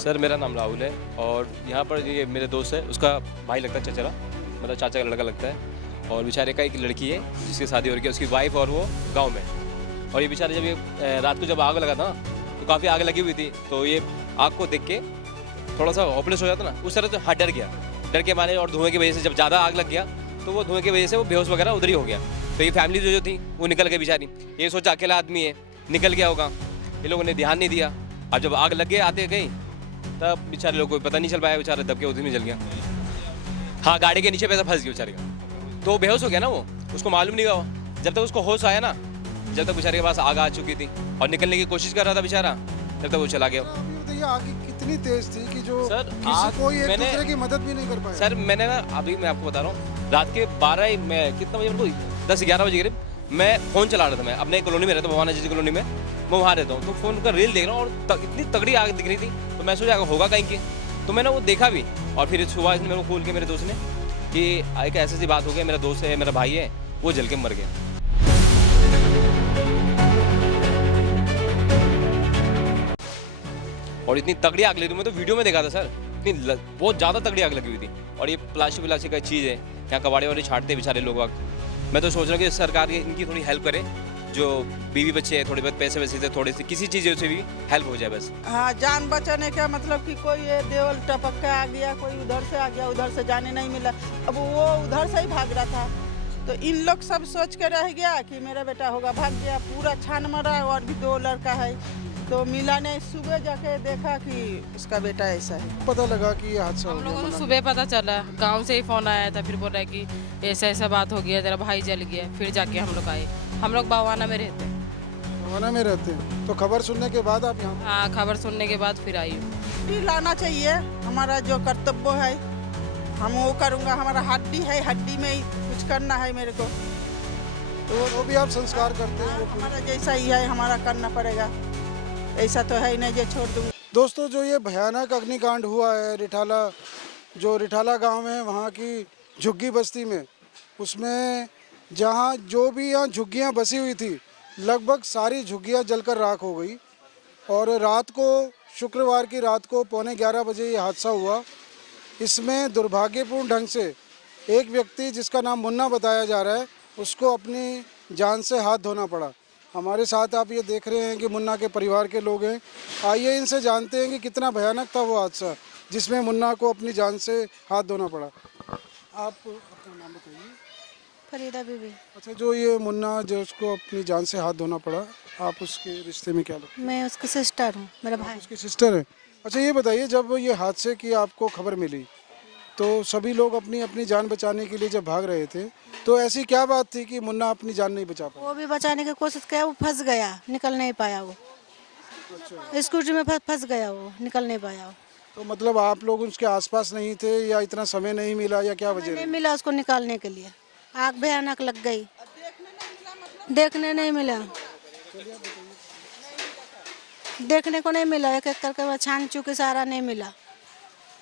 Sir मेरा नाम राहुल है और यहाँ पर ये मेरे दोस्त है, उसका भाई लगता है, चचेरा मतलब चाचा का लड़का लगता है। और बेचारे का एक लड़की है जिसकी शादी हो रही है, उसकी वाइफ और वो गांव में। और ये बेचारे जब ये रात को जब आग लगा था ना, तो काफ़ी आग लगी हुई थी, तो ये आग को देख के थोड़ा सा होपलेस हो जाता ना, उस तरह से हाथ डर के मारे। और धुएं की वजह से जब ज़्यादा आग लग गया तो वो धुएं की वजह से वो बेहोश वगैरह उधर ही हो गया। तो ये फैमिली जो थी वो निकल गई बेचारी, ये सोचा अकेला आदमी है निकल गया होगा, ये लोगों ने ध्यान नहीं दिया। अब जब आग लग गई आते गई तब बेचारे लोग को पता नहीं चल पाया, बेचारा दब के उधर में जल गया। हाँ, गाड़ी के नीचे पैसा फंस गया बेचारे का, तो बेहोश हो गया ना वो, उसको मालूम नहीं हुआ। जब तक उसको होश आया ना, जब तक बेचारे के पास आग आ चुकी थी और निकलने की कोशिश कर रहा था बेचारा, तब तक वो चला गया। अभी बताइए आग कितनी तेज थी कि जो सर, किसी कोई एक दूसरे की मदद भी नहीं कर पाया। सर मैंने ना, अभी मैं आपको बता रहा हूँ, रात के 12 मैं कितना बजे, मेरे को 10-11 बजे करीब मैं फ़ोन चला रहा था। मैं अपने कॉलोनी में रहता हूँ, भवाना जी कॉलोनी में, मैं वहाँ रहता हूँ। तो फ़ोन का रील देख रहा हूँ और इतनी तगड़ी आग दिख रही थी, तो मैं सोचा होगा कहीं की, तो मैंने वो देखा भी। और फिर सुबह इसने मेरे को खोल के मेरे दोस्त ने कि एक ऐसी सी बात हो गई, मेरा दोस्त है, मेरा भाई है, वो जल के मर गया। और इतनी तगड़ी आग लगी थी, मैं तो वीडियो में देखा था सर, इतनी बहुत ज़्यादा तगड़ी आग लगी हुई थी। और ये प्लास्टिक का चीज़ है, यहाँ कबाड़े वाले छाटते बेचारे लोग। मैं तो सोच रहा हूँ कि सरकार इनकी थोड़ी हेल्प करे, जो बीवी बच्चे हैं, थोड़े बहुत पैसे वैसे से थोड़े से किसी चीज़ से भी हेल्प हो जाए बस। हाँ, जान बचाने का मतलब कि कोई ये देवल टपक के आ गया, कोई उधर से आ गया, उधर से जाने नहीं मिला। अब वो उधर से ही भाग रहा था, तो इन लोग सब सोच के रह गया कि मेरा बेटा होगा, भाग गया, पूरा छान मारा। और भी 2 लड़का है, तो मिला ने सुबह जाके देखा कि उसका बेटा ऐसा है। पता लगा कि ये हादसा हो हम गया। लोगों को सुबह पता चला, गांव से ही फोन आया था, फिर बोल रहा है कि ऐसा ऐसा बात हो गया, तेरा भाई जल गया। फिर जाके हम लोग आए, हम लोग बावाना में रहते हैं। भवाना में रहते हैं, तो खबर सुनने के बाद आप यहाँ हाँ, खबर सुनने के बाद फिर आई हूँ। हड्डी लाना चाहिए, हमारा जो कर्तव्य है हम वो करूँगा। हमारा हड्डी है, हड्डी में ही कुछ करना है मेरे को, तो वो भी आप संस्कार करते हैं। हमारा जैसा ही है हमारा करना पड़ेगा, ऐसा तो है ही नहीं जो छोड़ दूँगा। दोस्तों, जो ये भयानक अग्निकांड हुआ है रिठाला, जो रिठाला गांव है वहाँ की झुग्गी बस्ती में, उसमें जहाँ जो भी यहाँ झुग्गियाँ बसी हुई थी, लगभग सारी झुग्गियाँ जलकर राख हो गई। और रात को, शुक्रवार की रात को 11:15 बजे ये हादसा हुआ। इसमें दुर्भाग्यपूर्ण ढंग से एक व्यक्ति जिसका नाम मुन्ना बताया जा रहा है, उसको अपनी जान से हाथ धोना पड़ा। हमारे साथ आप ये देख रहे हैं कि मुन्ना के परिवार के लोग हैं। आइए इनसे जानते हैं कि कितना भयानक था वो हादसा जिसमें मुन्ना को अपनी जान से हाथ धोना पड़ा। आप अपना नाम बताइए। फरीदा बीबी। अच्छा, जो ये मुन्ना जो उसको अपनी जान से हाथ धोना पड़ा, आप उसके रिश्ते में क्या लगता है? मैं उसकी सिस्टर हूँ, मेरा भाई। उसकी सिस्टर है। अच्छा, ये बताइए, जब ये हादसे की आपको खबर मिली तो सभी लोग अपनी अपनी जान बचाने के लिए जब भाग रहे थे, तो ऐसी क्या बात थी कि मुन्ना अपनी जान नहीं बचा पाया? वो भी बचाने की कोशिश किया, वो फंस गया, निकल नहीं पाया। वो स्कूटी में फंस गया, वो निकल नहीं पाया। वो तो मतलब आप लोग उसके आसपास नहीं थे या इतना समय नहीं मिला या क्या वजह नहीं रही? मिला उसको निकालने के लिए, आग भयानक लग गई, देखने नहीं मिला, देखने को नहीं मिला। एक एक करके छान चुके, सारा नहीं मिला।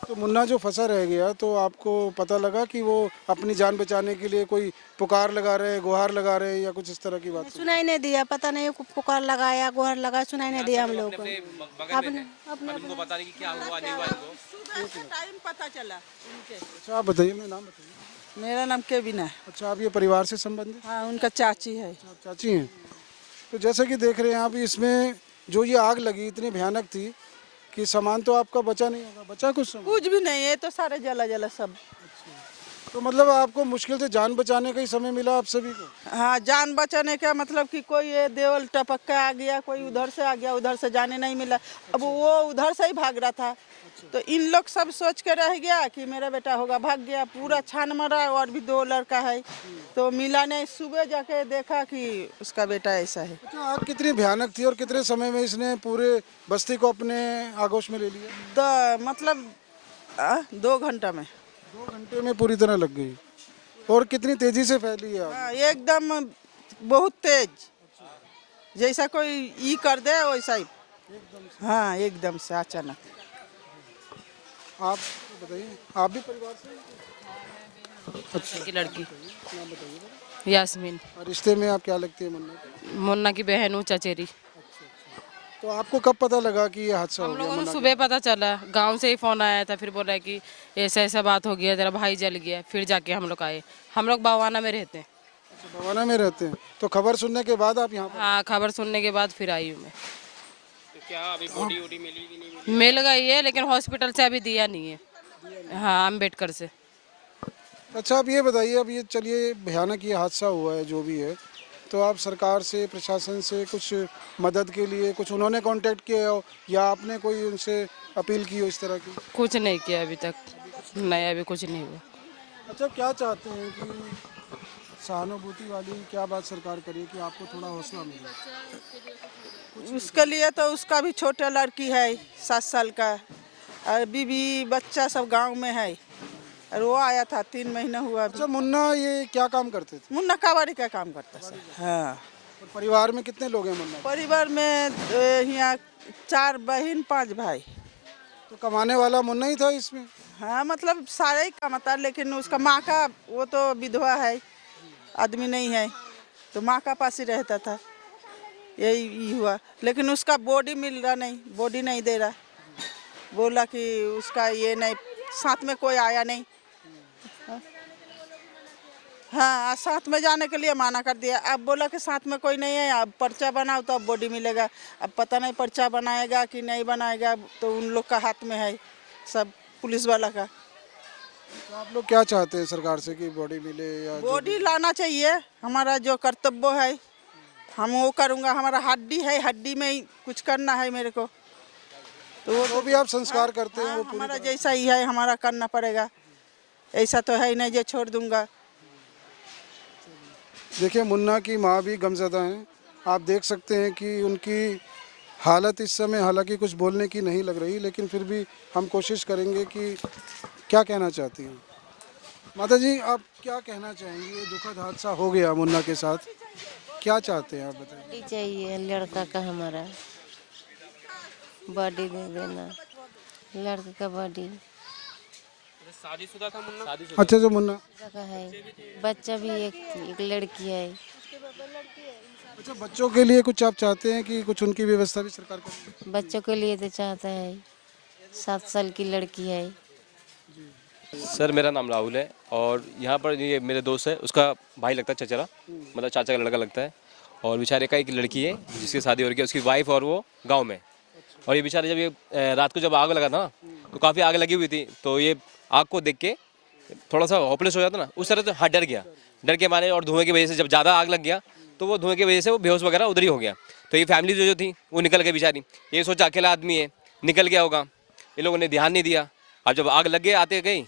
तो मुन्ना जो फंसा रह गया, तो आपको पता लगा कि वो अपनी जान बचाने के लिए कोई पुकार लगा रहे हैं, गुहार लगा रहे हैं या कुछ इस तरह की बात? सुनाई नहीं दिया, पता नहीं पुकार लगाया, गुहार लगाया, सुनाई नहीं दिया हम लोग को। अपने उनको पता नहीं कि क्या हुआ नहीं हुआ इनको। सुबह टाइम पता चला उनके। अच्छा, आप बताइए, मेरा नाम बताइए। मेरा नाम केबिन है। अच्छा, आप ये परिवार से संबंधित? हाँ, उनका चाची है। आप चाची हैं। तो जैसे कि देख रहे हैं आप, इसमें जो ये आग लगी इतनी भयानक थी कि सामान तो आपका बचा नहीं होगा, बचा कुछ सामान? कुछ भी नहीं है, तो सारे जला जला सब। तो मतलब आपको मुश्किल से जान बचाने का ही समय मिला आप सभी को? हाँ, जान बचाने का मतलब कि कोई ये देवल टपक के आ गया, कोई उधर से आ गया, उधर से जाने नहीं मिला। अब वो उधर से ही भाग रहा था, तो इन लोग सब सोच के रह गया कि मेरा बेटा होगा, भाग गया, पूरा छान मारा। और भी 2 लड़का है, तो मिला ने सुबह जाके देखा कि उसका बेटा ऐसा है। अच्छा, आग कितनी भयानक थी और कितने समय में इसने पूरे बस्ती को अपने आगोश में ले लिया? तो मतलब 2 घंटा में। 2 घंटे में पूरी तरह लग गई। और कितनी तेजी से फैली है आग? हाँ, एकदम बहुत तेज, जैसा कोई ई कर दे वैसा ही। हाँ, एकदम से अचानक। आप बताइए, आप भी परिवार से? अच्छा, की लड़की नाम बताइए। यास्मीन, और रिश्ते में आप क्या लगती है मुन्ना को? मुन्ना की बहन हूँ, चचेरी। तो आपको कब पता लगा कि ये हादसा हो हम गया लोगों को मुन्ना सुबह पता चला, गांव से ही फोन आया था, फिर बोल रहा है कि ऐसा ऐसा बात हो गया, तेरा भाई जल गया। फिर जाके हम लोग आए। हम लोग बावाना में रहते हैं। के? भवाना में रहते हैं, तो खबर सुनने के बाद आप यहाँ पर? हाँ, खबर सुनने के बाद फिर आई हूँ मैं। तो क्या अभी बॉडी वोडी मिली कि नहीं? मिल गई है, लेकिन हॉस्पिटल से अभी दिया नहीं है। हाँ, अम्बेडकर से। अच्छा, आप ये बताइए, अब ये चलिए भयानक ये हादसा हुआ है जो भी है, तो आप सरकार से, प्रशासन से कुछ मदद के लिए कुछ उन्होंने कांटेक्ट किया हो या आपने कोई उनसे अपील की हो इस तरह की? कुछ नहीं किया अभी तक। नहीं, अभी कुछ नहीं हुआ। अच्छा, क्या चाहते हैं कि सहानुभूति वाली क्या बात सरकार करे कि आपको थोड़ा हौसला मिले? उसके लिए तो उसका भी छोटा लड़की है 7 साल का, और बीवी बच्चा सब गांव में है, और वो आया था 3 महीना हुआ। अच्छा, मुन्ना ये क्या काम करते थे? मुन्ना कबाड़ी का काम करता है। हाँ, और परिवार में कितने लोग हैं मुन्ना? परिवार में यहाँ 4 बहन 5 भाई। तो कमाने वाला मुन्ना ही था इसमें? हाँ, मतलब सारे ही कमाता, लेकिन उसका माँ का, वो तो विधवा है, आदमी नहीं है, तो माँ का पास ही रहता था। यही हुआ, लेकिन उसका बॉडी मिल रहा नहीं, बॉडी नहीं दे रहा। बोला कि उसका ये नहीं, साथ में कोई आया नहीं। हाँ, साथ में जाने के लिए माना कर दिया। अब बोला कि साथ में कोई नहीं है, अब पर्चा बनाओ तो अब बॉडी मिलेगा। अब पता नहीं पर्चा बनाएगा कि नहीं बनाएगा, तो उन लोग का हाथ में है सब, पुलिस वाला का। तो आप लोग क्या चाहते हैं सरकार से कि बॉडी मिले या बॉडी लाना चाहिए, हमारा जो कर्तव्य है हम वो करूँगा। हमारा हड्डी है, हड्डी में ही कुछ करना है मेरे को, तो वो भी आप संस्कार करते हैं? हाँ, वो पूरी हमारा जैसा ही है, हमारा करना पड़ेगा। ऐसा तो है ही नहीं जो छोड़ दूंगा। देखिए, मुन्ना की माँ भी गमज़दा हैं। आप देख सकते हैं कि उनकी हालत इस समय हालांकि कुछ बोलने की नहीं लग रही, लेकिन फिर भी हम कोशिश करेंगे कि क्या कहना चाहती हैं। माता जी, आप क्या कहना चाहेंगी? ये दुखद हादसा हो गया मुन्ना के साथ, क्या चाहते हैं आप बताइए? बॉडी चाहिए लड़का का, हमारा बॉडी दे देना, लड़के का बॉडी शादीशुदा था मुन्ना? शादीशुदा। अच्छा, जो मुन्ना का है, बच्चा भी एक लड़की है। अच्छा, बच्चों के लिए कुछ आप चाहते हैं कि कुछ उनकी व्यवस्था भी सरकार करे? बच्चों के लिए तो चाहता है, 7 साल की लड़की है। सर, मेरा नाम राहुल है और यहाँ पर ये मेरे दोस्त है, उसका भाई लगता है, चचेरा, मतलब चाचा का लड़का लगता है। और बेचारे का एक लड़की है जिसकी शादी हो रही है, उसकी वाइफ और वो गांव में। और ये बेचारे जब ये रात को जब आग लगा था ना, तो काफ़ी आग लगी हुई थी, तो ये आग को देख के थोड़ा सा होपलेस हो जाता ना, उस तरह से हाँ डर गया। डर के मारे और धुएं की वजह से जब ज़्यादा आग लग गया तो वो धुएं की वजह से वो बेहोश वगैरह उधर ही हो गया। तो ये फैमिली जो थी वो निकल गई बेचारी। ये सोचा अकेला आदमी है, निकल गया होगा, ये लोगों ने ध्यान नहीं दिया। अब जब आग लग गई आते गई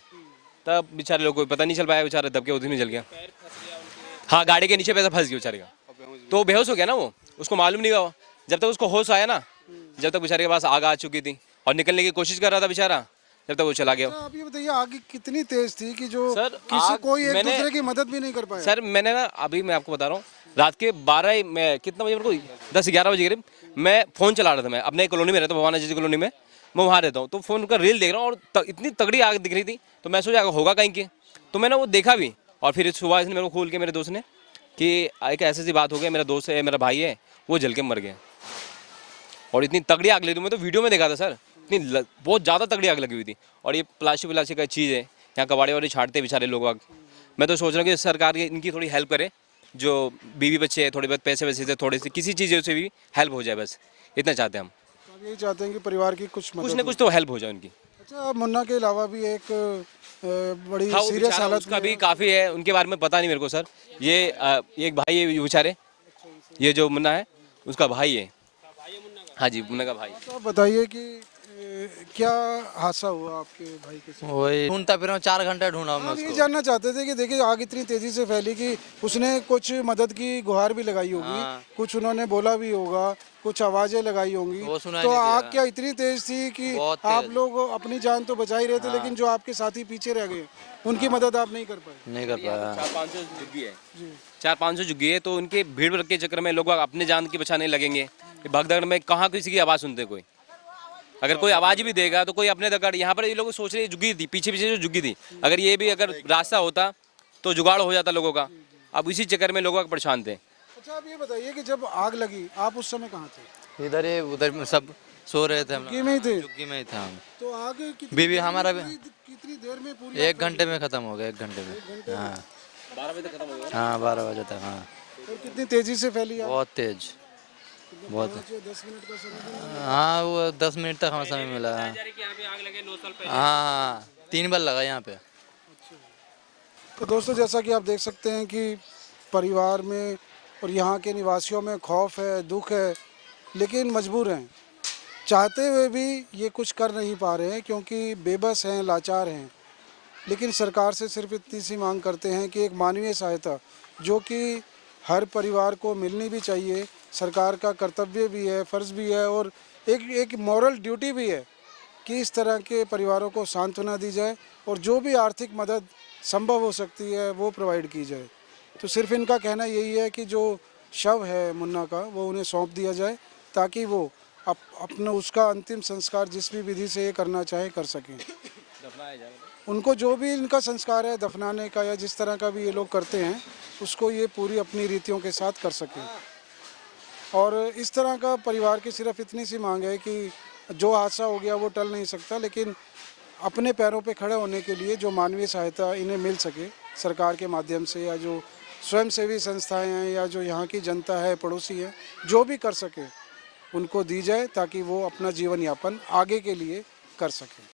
तब बेचारे लोगों को पता नहीं चल पाया, बेचारा दब के उधर में जल गया। हाँ, गाड़ी के नीचे पैसा फंस गया बेचारे का, तो बेहोश हो गया ना वो, उसको मालूम नहीं हुआ। जब तक उसको होश आया ना, जब तक बेचारे के पास आग आ चुकी थी और निकलने की कोशिश कर रहा था बेचारा, जब तक वो चला गया। आप ये बताइए, आग कितनी तेज थी कि जो सर, किसी आग कोई एक मैंने- दूसरे की मदद भी नहीं कर पाया? सर, मैंने ना अभी मैं आपको बता रहा हूँ, रात के 12 में कितना बजे, मेरे को 10-11 बजे करीब मैं फ़ोन चला रहा था। मैं अपने कॉलोनी में रहता हूँ, भवाना जी कॉलोनी में, मैं वहाँ रहता हूँ। तो फ़ोन का रील देख रहा हूँ और इतनी तगड़ी आग दिख रही थी, तो मैं सोचा होगा कहीं की, तो मैंने वो देखा भी। और फिर सुबह इसने मेरे को खोल के मेरे दोस्त ने कि एक ऐसी बात हो गई, मेरा दोस्त है, मेरा भाई है, वो जल के मर गया। और इतनी तगड़ी आग लगी थी, मैं तो वीडियो में देखा था सर, इतनी बहुत ज़्यादा तगड़ी आग लगी हुई थी। और ये प्लास्टिक का चीज़ है, यहाँ कबाड़े वाड़े छाटते बेचारे लोग आग। मैं तो सोच रहा हूँ कि सरकार इनकी थोड़ी हेल्प करे, जो बीवी बच्चे हैं, थोड़े बहुत पैसे वैसे से थोड़े से किसी चीज़ से भी हेल्प हो जाए, बस इतना चाहते हैं हम। तो आप यही चाहते हैं कि परिवार की कुछ कुछ मदद न कुछ तो हेल्प हो जाए उनकी। अच्छा, मुन्ना के अलावा भी एक बड़ी हाँ, वो सीरियस बेचारा, हालत उसका में भी काफ़ी है, उनके बारे में पता नहीं मेरे को सर। ये एक भाई है ये बेचारे, ये जो मुन्ना है उसका भाई है। हाँ जी, मुन्ना का भाई। तो आप बताइए कि क्या हादसा हुआ आपके भाई के साथ? वही ढूंढता फिर 4 घंटे ढूंढा मैं हम ये उसको। जानना चाहते थे कि देखिए, आग इतनी तेजी से फैली कि उसने कुछ मदद की गुहार भी लगाई होगी, हाँ। कुछ उन्होंने बोला भी होगा, कुछ आवाजें लगाई होंगी, वो सुनाई तो नहीं दिया। आग क्या इतनी तेज थी कि बहुत आप तेज। लोग अपनी जान तो बचा ही रहे थे, लेकिन जो आपके साथी पीछे रह गए उनकी मदद आप नहीं कर पाए? नहीं कर पाया। 400-500 झुग्गी है, 400-500 झुग्गी है, तो उनके भीड़ भड़ के चक्कर में लोग अपने जान की बचाने लगेंगे। भगदड़ में कहाँ किसी की आवाज़ सुनते कोई, अगर कोई आवाज़ भी देगा तो कोई अपने दगड़। यहाँ पर ये लोग सोच रहे झुग्गी थी, पीछे पीछे जो झुग्गी थी, अगर ये भी अगर रास्ता होता तो जुगाड़ हो जाता लोगों का। अब इसी चक्कर में लोग परेशान थे। अच्छा, आप ये बताइए कि जब आग लगी आप उस समय कहाँ थे? इधर ही उधर में सब सो रहे थे हम झुग्गी में ही थे? झुग्गी में ही था हम। तो आगे कितनी बीवी हमारा भी कितनी देर में पूरी 1 घंटे में ख़त्म हो गया, 1 घंटे में। हाँ 12 बजे तक खत्म हो गया। हाँ 12 बजे तक। हाँ और कितनी तेजी से फैली आग? बहुत तेज, बहुत। 10 मिनट का समय हाँ वो 10 मिनट तक हमें समय मिला। हाँ 3 बार लगा यहाँ पे। तो दोस्तों जैसा कि आप देख सकते हैं कि परिवार में और यहाँ के निवासियों में खौफ है, दुख है, लेकिन मजबूर हैं। चाहते हुए भी ये कुछ कर नहीं पा रहे हैं क्योंकि बेबस हैं, लाचार हैं। लेकिन सरकार से सिर्फ इतनी सी मांग करते हैं कि एक मानवीय सहायता जो कि हर परिवार को मिलनी भी चाहिए, सरकार का कर्तव्य भी है, फ़र्ज़ भी है और एक मॉरल ड्यूटी भी है कि इस तरह के परिवारों को सांत्वना दी जाए और जो भी आर्थिक मदद संभव हो सकती है वो प्रोवाइड की जाए। तो सिर्फ इनका कहना यही है कि जो शव है मुन्ना का वो उन्हें सौंप दिया जाए ताकि वो अपना उसका अंतिम संस्कार जिस भी विधि से ये करना चाहे कर सकें। उनको जो भी इनका संस्कार है दफनाने का या जिस तरह का भी ये लोग करते हैं उसको ये पूरी अपनी रीतियों के साथ कर सकें। और इस तरह का परिवार की सिर्फ इतनी सी मांग है कि जो हादसा हो गया वो टल नहीं सकता, लेकिन अपने पैरों पे खड़े होने के लिए जो मानवीय सहायता इन्हें मिल सके सरकार के माध्यम से या जो स्वयंसेवी संस्थाएं हैं या जो यहाँ की जनता है, पड़ोसी है, जो भी कर सके उनको दी जाए ताकि वो अपना जीवन यापन आगे के लिए कर सकें।